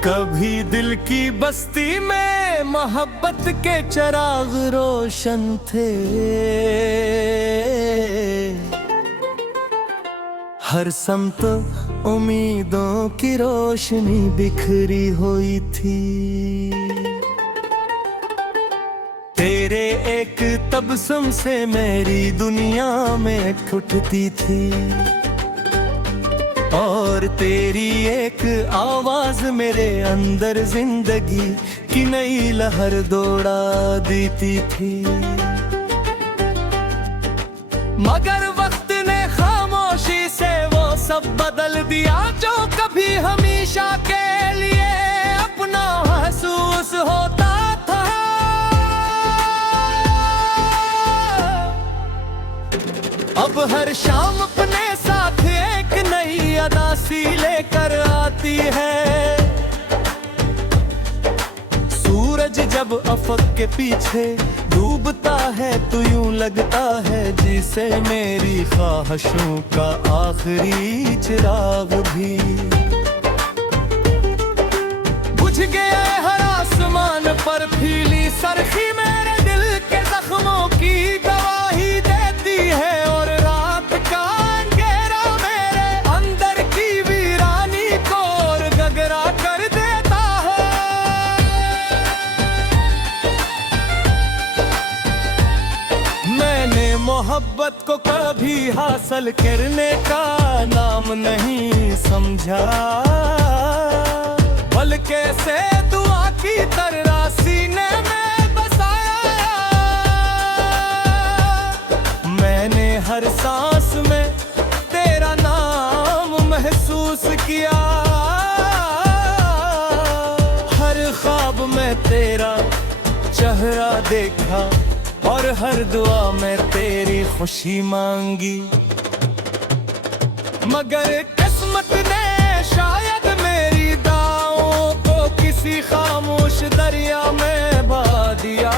कभी दिल की बस्ती में मोहब्बत के चिराग रोशन थे। हर समत उम्मीदों की रोशनी बिखरी हुई थी। तेरे एक तबस्सुम से मेरी दुनिया में उठती थी, और तेरी एक आवाज मेरे अंदर जिंदगी की नई लहर दौड़ा देती थी। मगर वक्त ने खामोशी से वो सब बदल दिया जो कभी हमेशा के लिए अपना महसूस होता था। अब हर शाम अपने साथ एक नई अदा सी लेकर आती है। सूरज जब अफक के पीछे डूबता है तो यूं लगता है जिसे मेरी ख्वाहिशों का आखिरी चिराग भी बुझ गया है। हर आसमान पर फीली सरखी मेरे दिल के जख्मों की गवाही देती है, और रात का अंधेरा मेरे अंदर की वीरानी को और गगरा कर देता है। मैंने मोहब्बत को कभी हासिल करने का नाम नहीं समझा, बल्कि से दुआ की तरह सीने में बसाया। मैंने हर सांस में तेरा नाम महसूस किया, हर ख्वाब में तेरा चेहरा देखा, और हर दुआ में तेरी खुशी मांगी। मगर किस्मत ने शायद मेरी दावों को किसी खामोश दरिया में बहा दिया।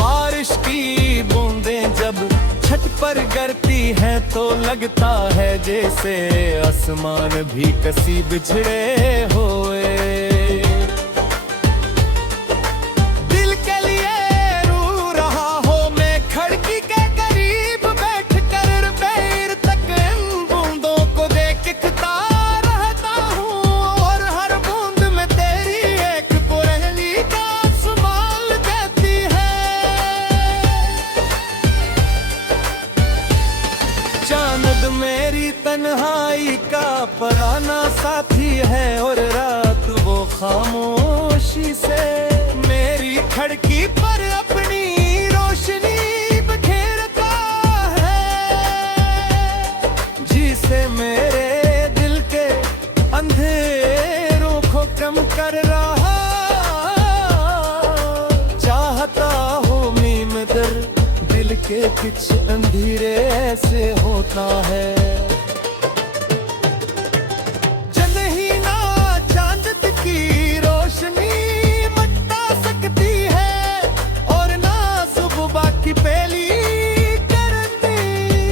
बारिश की बूंदें जब छत पर गिरती हैं तो लगता है जैसे आसमान भी कसी बिछड़े हुए। चांद मेरी तन्हाई का पराना साथी है, और रात वो खामोशी से मेरी खिड़की पर अपनी रोशनी बिखेरता है, जिसे मेरे दिल के अंधेरों को कम कर रहा। चाहता हूँ मीम दर दिल के कुछ अंधेरे ऐसे होता है। जल ही ना चांद की रोशनी मिटा सकती है, और ना सुबह की पहली करनी।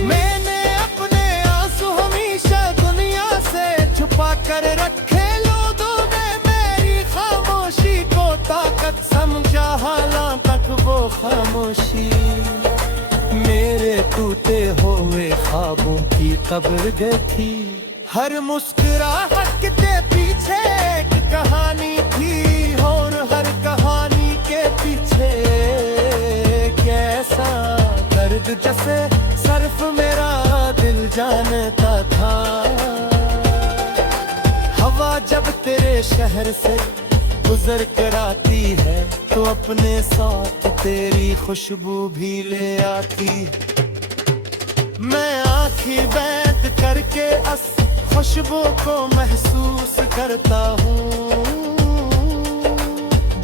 मैंने अपने आंसू हमेशा दुनिया से छुपा कर रखे, लोगों ने मेरी खामोशी को ताकत समझा, हालांकि वो खामोशी मेरे टूटे हुए ख्वाबों की कब्र देखी। हर मुस्कुराहट के पीछे एक कहानी थी, और हर कहानी के पीछे कैसा दर्द जैसे सिर्फ मेरा दिल जानता था। हवा जब तेरे शहर से गुजर कर आती है तो अपने साथ तेरी खुशबू भी ले आती। मैं आँखें बंद करके खुशबू को महसूस करता हूँ,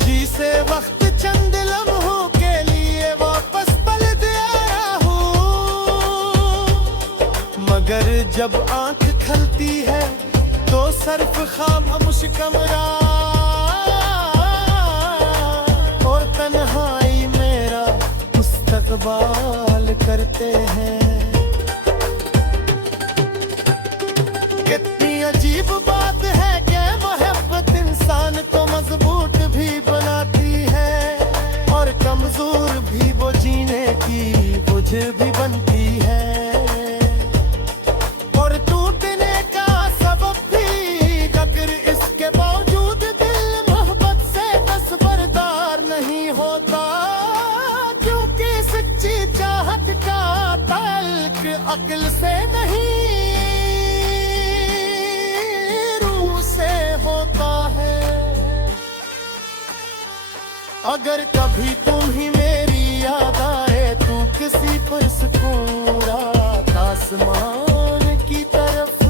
जिसे वक्त चंद लम्हों के लिए वापस पलट आया हूँ। मगर जब आँख खलती है तो सिर्फ खामोश कमरा और तन्हाई मेरा मुस्तकबाल करते हैं। कितनी अजीब अक्ल से नहीं रूह से होता है। अगर कभी तुम ही मेरी याद आए तू किसी पर सुकून रात आसमान की तरफ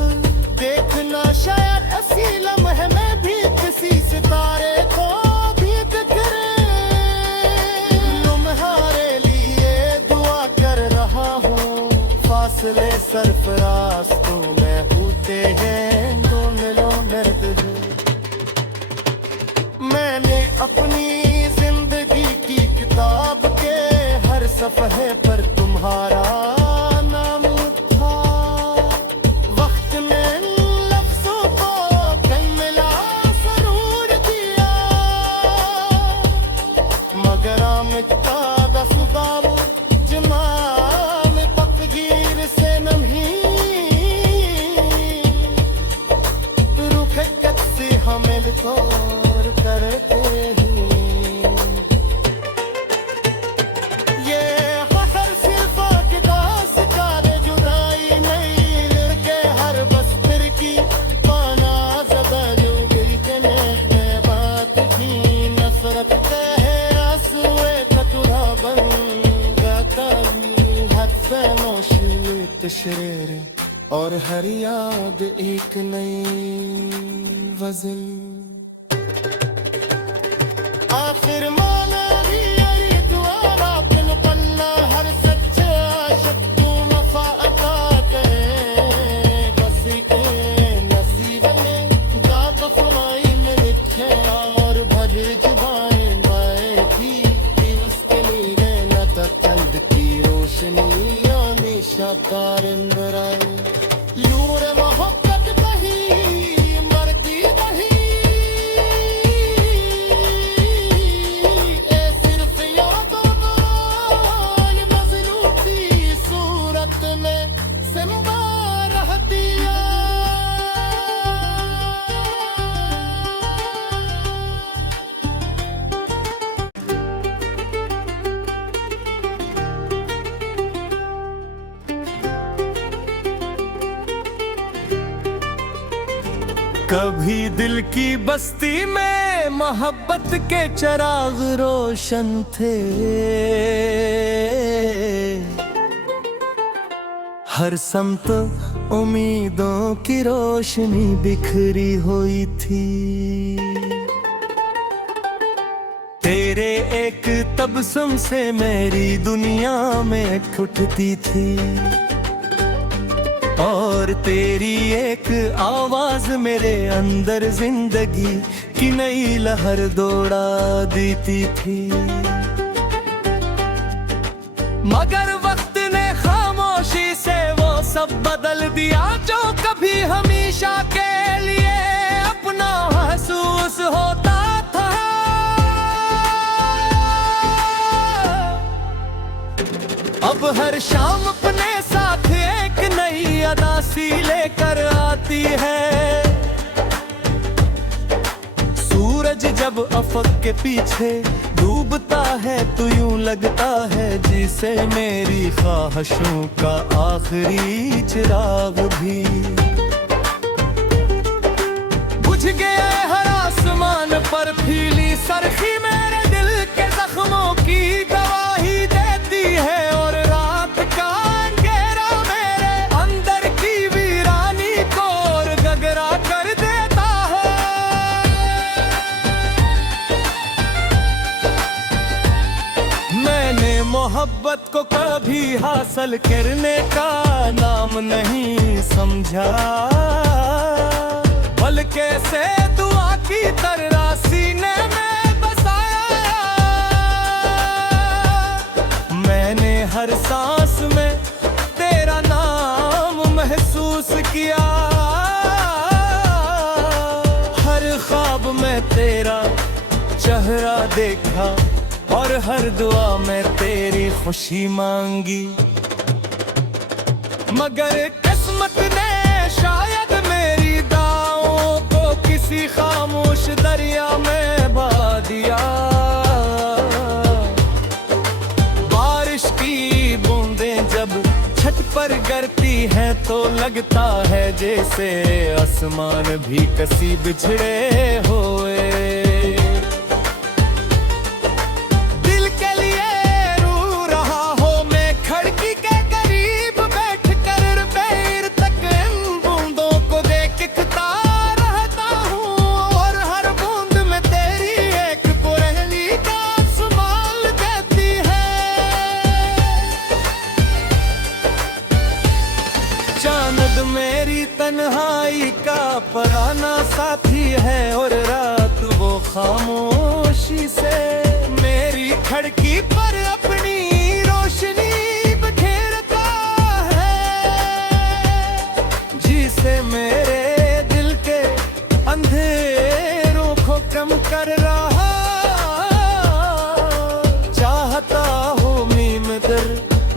देखना, शायद ऐसी लम्हे में भी किसी सितारे को भी दिखरे। तुम्हारे लिए दुआ कर रहा हूँ, फासले सरफराज तो मैं होते हैं तो मिलो दर्द है। मैंने अपनी जिंदगी की किताब के हर सफ़हे पर तुम्हारा नाम था। वक्त ने लफ्जों को कई मिला जरूर दिया, मगर आमिता दसदाम जमाम पकगीर से नहीं रूखे कद से हमें तौर करते हैं। ये हर सिल्फा के दास काले जुदाई नहीं लड़के हर बस्तर की पाना ज़बलों गिरते में बात की नफरत कहे आंसुए कतुरा बन गाता हूँ हद फैमोश तशरेरे और हर याद एक नई वज़न। आखिर माना भी यही दुआ बिन पन्ना हर सच्चा आशिक तू वफा अता करे। बसी के नसीब में दात फुलाई में लिखे और भजर जुबाएं बाएं थी उसके लिए न तकंद की रोशनी हमेशा तारिंदर आए। लूर मोहब्बत बही मरती बही ए सिर्फ यादों ये मजलूती सूरत में जिंदा रहती है। कभी दिल की बस्ती में मोहब्बत के चिराग रोशन थे, हर समत उम्मीदों की रोशनी बिखरी हुई थी। तेरे एक तबस्सुम से मेरी दुनिया में उठती थी और तेरी एक आवाज मेरे अंदर जिंदगी की नई लहर दौड़ा देती थी। मगर वक्त ने खामोशी से वो सब बदल दिया जो कभी हमेशा के लिए अपना महसूस होता था। अब हर शाम अपने साथ एक नई अदा सी लेकर आती है। सूरज जब अफक के पीछे डूबता है तो यूं लगता है जिसे मेरी ख्वाहिशों का आखिरी चिराग भी बुझ गया है। हर आसमान पर फीली सरखी मेरे दिल के जख्मों की गवाही देती है और रात का अंधेरा मेरे अंदर की वीरानी को और गगरा कर देता है। मैंने मोहब्बत को कभी हासिल करने का नाम नहीं समझा, बल्कि से दुआ की तरह सीने में बसाया। मैंने हर सांस में तेरा नाम महसूस किया, हर ख्वाब में तेरा चेहरा देखा और हर दुआ में तेरी खुशी मांगी। मगर किस्मत ने शायद मेरी दावों को किसी खामोश दरिया में बहा दिया। बारिश की बूंदें जब छत पर गिरती हैं तो लगता है जैसे आसमान भी कसी बिछड़े हुए। दिल के लिए रो रहा हो मैं खिड़की के करीब बैठ कर, पैर तक इन बूंदों को देखता रहता हूँ, और हर बूंद में तेरी एक कोयली का संभाल देती है। चांद मेरी तन्हाई का पराना साथी है, और रात वो खामोशी से मेरी खिड़की पर अपनी रोशनी बिखेरता है, जिसे मेरे दिल के अंधेरों को कम कर रहा चाहता हूँ मीम दर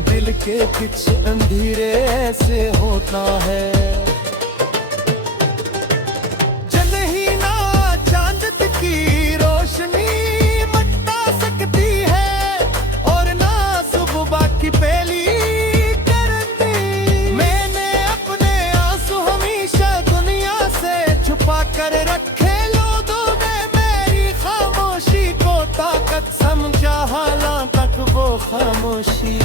दिल के कुछ अंधेरे ऐसे होता है। जनहीना चांद की रोशनी मटा सकती है, और ना सुबह की पहली करनी। मैंने अपने आंसू हमेशा दुनिया से छुपा कर रखे, लोगों ने मेरी खामोशी को ताकत समझा, हालांकि वो खामोशी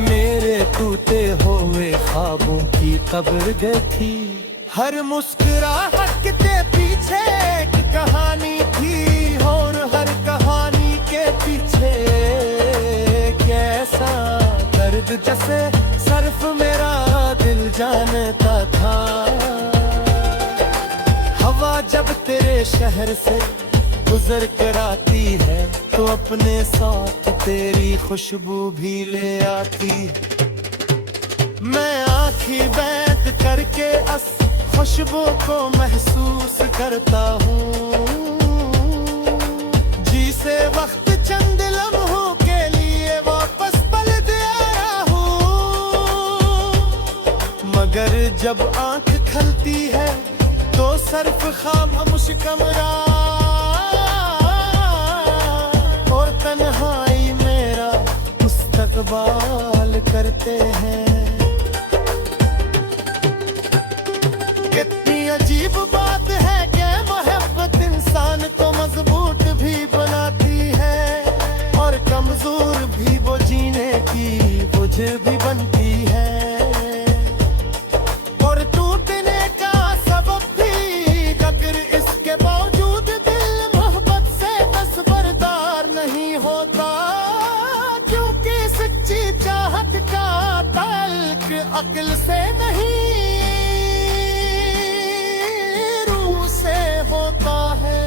मेरे टूटे हुए ख्वाबों की कब्र देखी। हर मुस्कुराहट के पीछे एक कहानी थी, और हर कहानी के पीछे कैसा दर्द जैसे सिर्फ मेरा दिल जानता था। हवा जब तेरे शहर से गुजर कर आती है, तो अपने साथ तेरी खुशबू भी ले आती। मैं आँखें बंद करके खुशबू को महसूस करता हूँ, जिसे वक्त चंद लम्हों के लिए वापस पलट आया हूँ। मगर जब आँख खलती है तो सिर्फ खामोश कमरा और तन्हाई मेरा मुस्तकबाल करते हैं। कितनी अजीब बात है कि मोहब्बत इंसान को मजबूत भी बनाती है, और कमजोर भी वो जीने की वजह भी बनती है, और टूटने का सबब भी। अगर इसके बावजूद दिल मोहब्बत से दस्तबरदार नहीं होता, क्योंकि सच्ची चाहत का ताल्लुक अक्ल से नहीं होता है।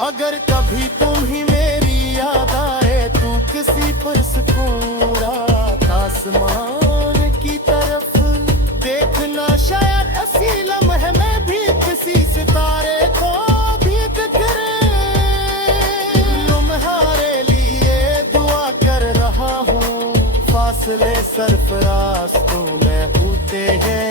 अगर कभी तुम ही मेरी याद आए तो किसी पर सुकून रात आसमान की तरफ देखना, शायद ऐसी लम्हे में भी किसी सितारे को भी दिखरे। तुम्हारे लिए दुआ कर रहा हूँ, फासले सरफराज तो मैं होते हैं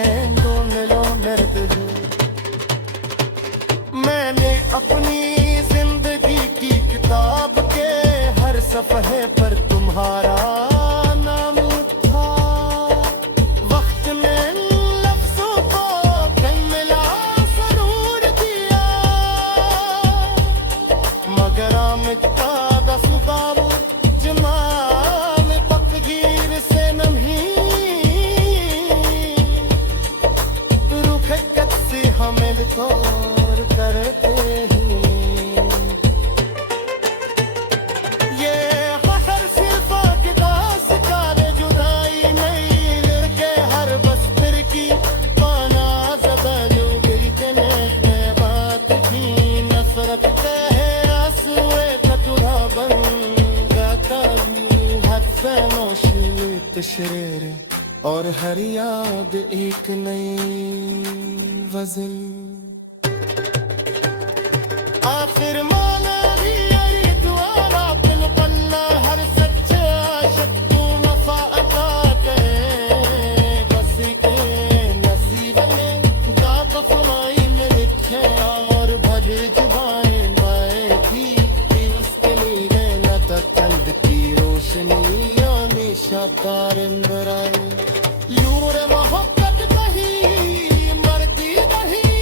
मैंने अपनी जिंदगी की किताब के हर सफ़हे पर तुम्हारा नाम था। वक्त ने लफ्जों को कहीं मिला जरूर दिया, मगर आमिता दा सुबाब जमाल पकगीर से नहीं रुखकत से हमें को करते हैं। ये हर सिल्फा की दास्तान जुदाई नहीं, लड़के हर बस्तर की पाना ज़बानों मिलते हैं बात की। नफरत कहे आंसुए कतुरा बन गाता हूँ, हद फैमोश तशरीर और हर याद एक नई वज़न। आखिर माना भी यही दुआरा दिल पन्ना, हर सच्चे आशिक तू वफा अता करे। बसी के नसीब में दात फुलाई में लिखे, और भरी जुबाएं बाएं थी उसके लिए न तकल्द की रोशनी हमेशा कारिंदर आए यूं रे मोहब्बत नहीं मरती नहीं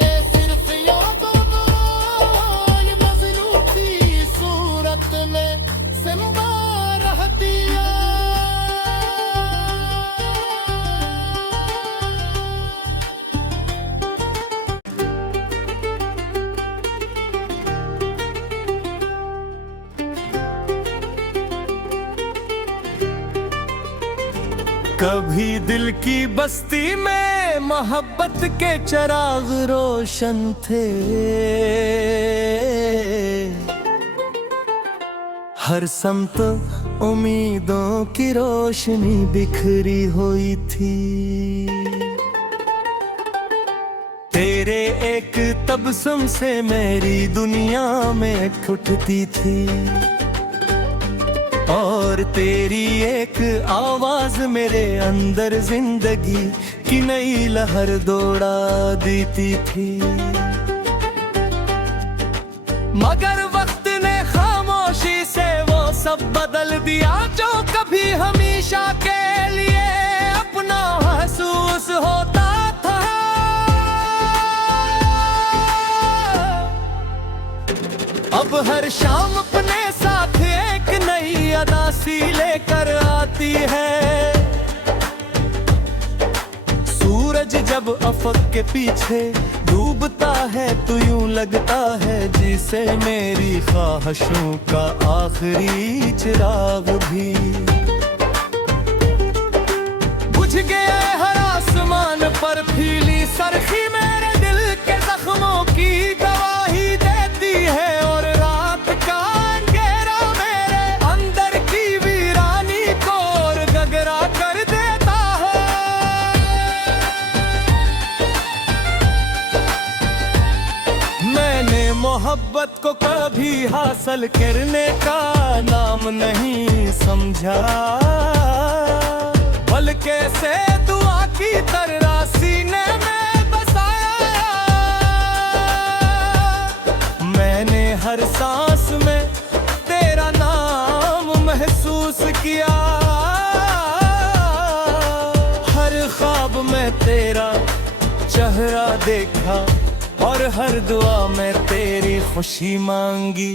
ए सिर्फ यादों ये मजनू की सूरत में जिंदा रहती है। कभी दिल की बस्ती में मोहब्बत के चिराग रोशन थे, हर समत उम्मीदों की रोशनी बिखरी हुई थी। तेरे एक तबस्सुम से मेरी दुनिया में उठती थी और तेरी एक आवाज मेरे अंदर जिंदगी की नई लहर दौड़ा देती थी। मगर वक्त ने खामोशी से वो सब बदल दिया जो कभी हमेशा के लिए अपना महसूस होता था। अब हर शाम अपने साथ एक नई अदा सी लेकर आती है। सूरज जब अफक के पीछे डूबता है तो यूं लगता है जिसे मेरी ख्वाहिशों का आखिरी चिराग भी बुझ गया है। हर आसमान पर फीली सरखी मेरे दिल के जख्मों की गवाही देती है और रात का अंधेरा मेरे अंदर की वीरानी को और गगरा कर देता है। मैंने मोहब्बत को कभी हासिल करने का नाम नहीं समझा, बल्कि से दुआ की तरह सीने में बसाया। मैंने हर सांस में तेरा नाम महसूस किया, हर ख्वाब में तेरा चेहरा देखा और हर दुआ में तेरी खुशी मांगी।